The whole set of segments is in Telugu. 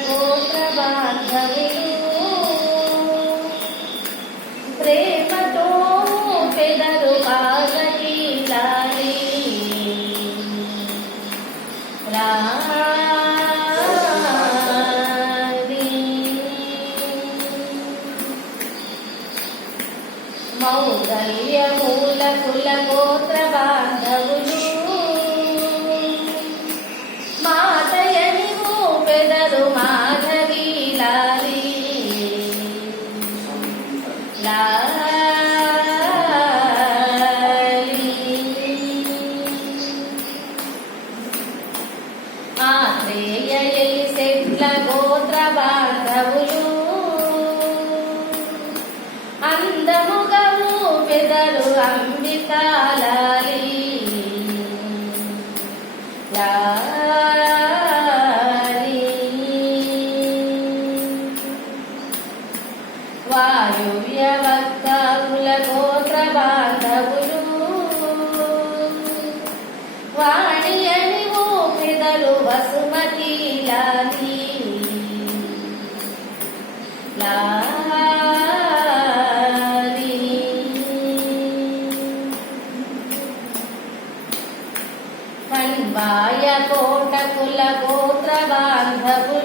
గోత్ర ప్రేమతో పెదరు పాదకి లాలి వాయువ్యవక్కాకుల గోత్ర బాంధవులు వాణి అని పెదలు వసుమతి కోటకుల గోత్ర బాంధవులు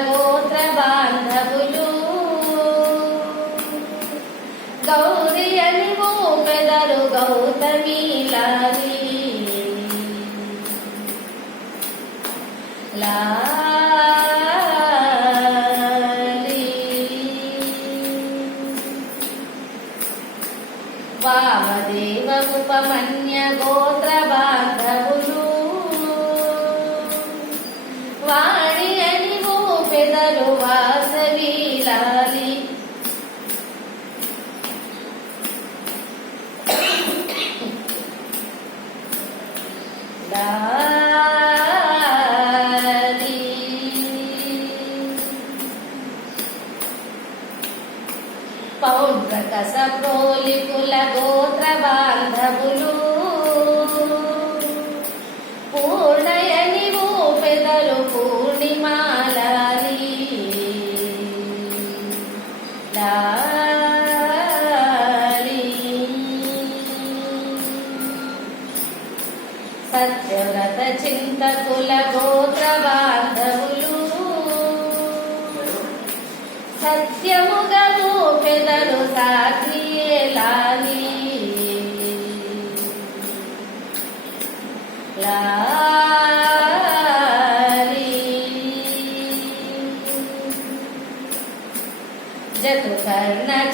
గోత్ర బాంధవులు గౌరి అని పెదరు గౌతమీలారి వామదేవముపమన్య గోత్ర బాంధవులు గత ప్రోలిపుల గోత్ర బాంధవులు. పూర్ణయని పెదలు పూర్ణిమాలి లాలి. సత్యవ్రత చింతకుల గోత్ర బాంధవులు. సత్యముగము పెదలు సాగియే లాలి. లాలి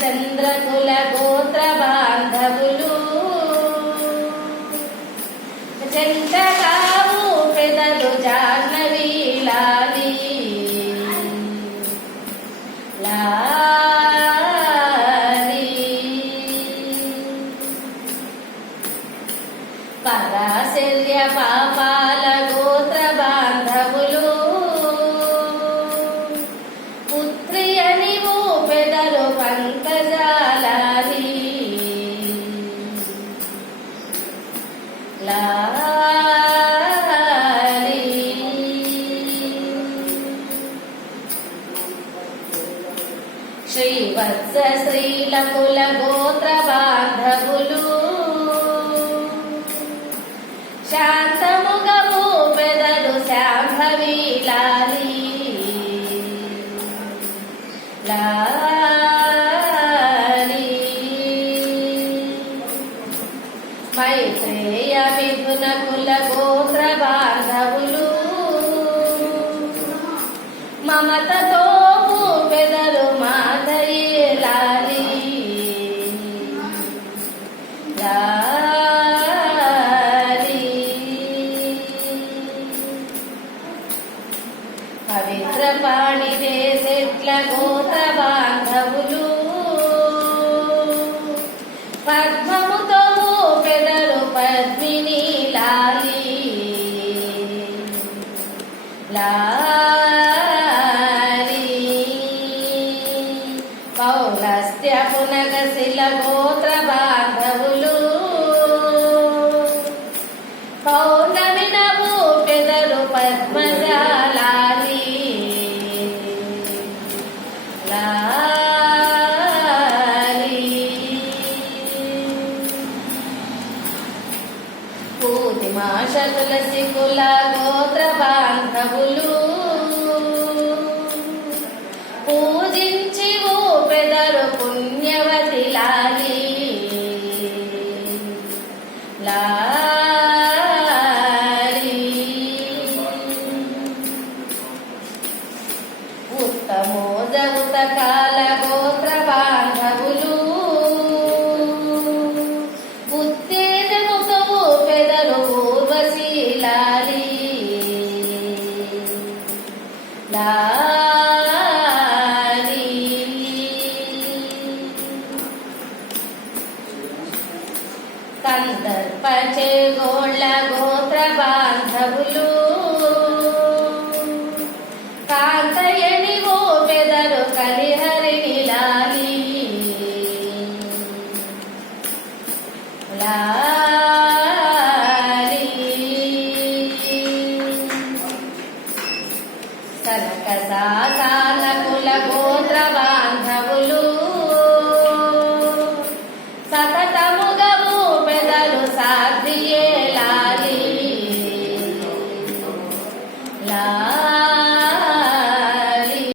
చంద్రకుల గో పెదలు పంకజాలాలి. లాలి. శ్రీవత్స గోత్ర బాంధవులు పద్మముతోను పెదరు పద్మిని లాలి. లాలి. పౌరస్త్యమునగ శిల గోత్ర బాంధవులు తులసి కులా కందర్పచేగోళ్ళ గోప్ర బాంధవులు కాంతయని ఓ పెదరు కలిహరిని లాలి లా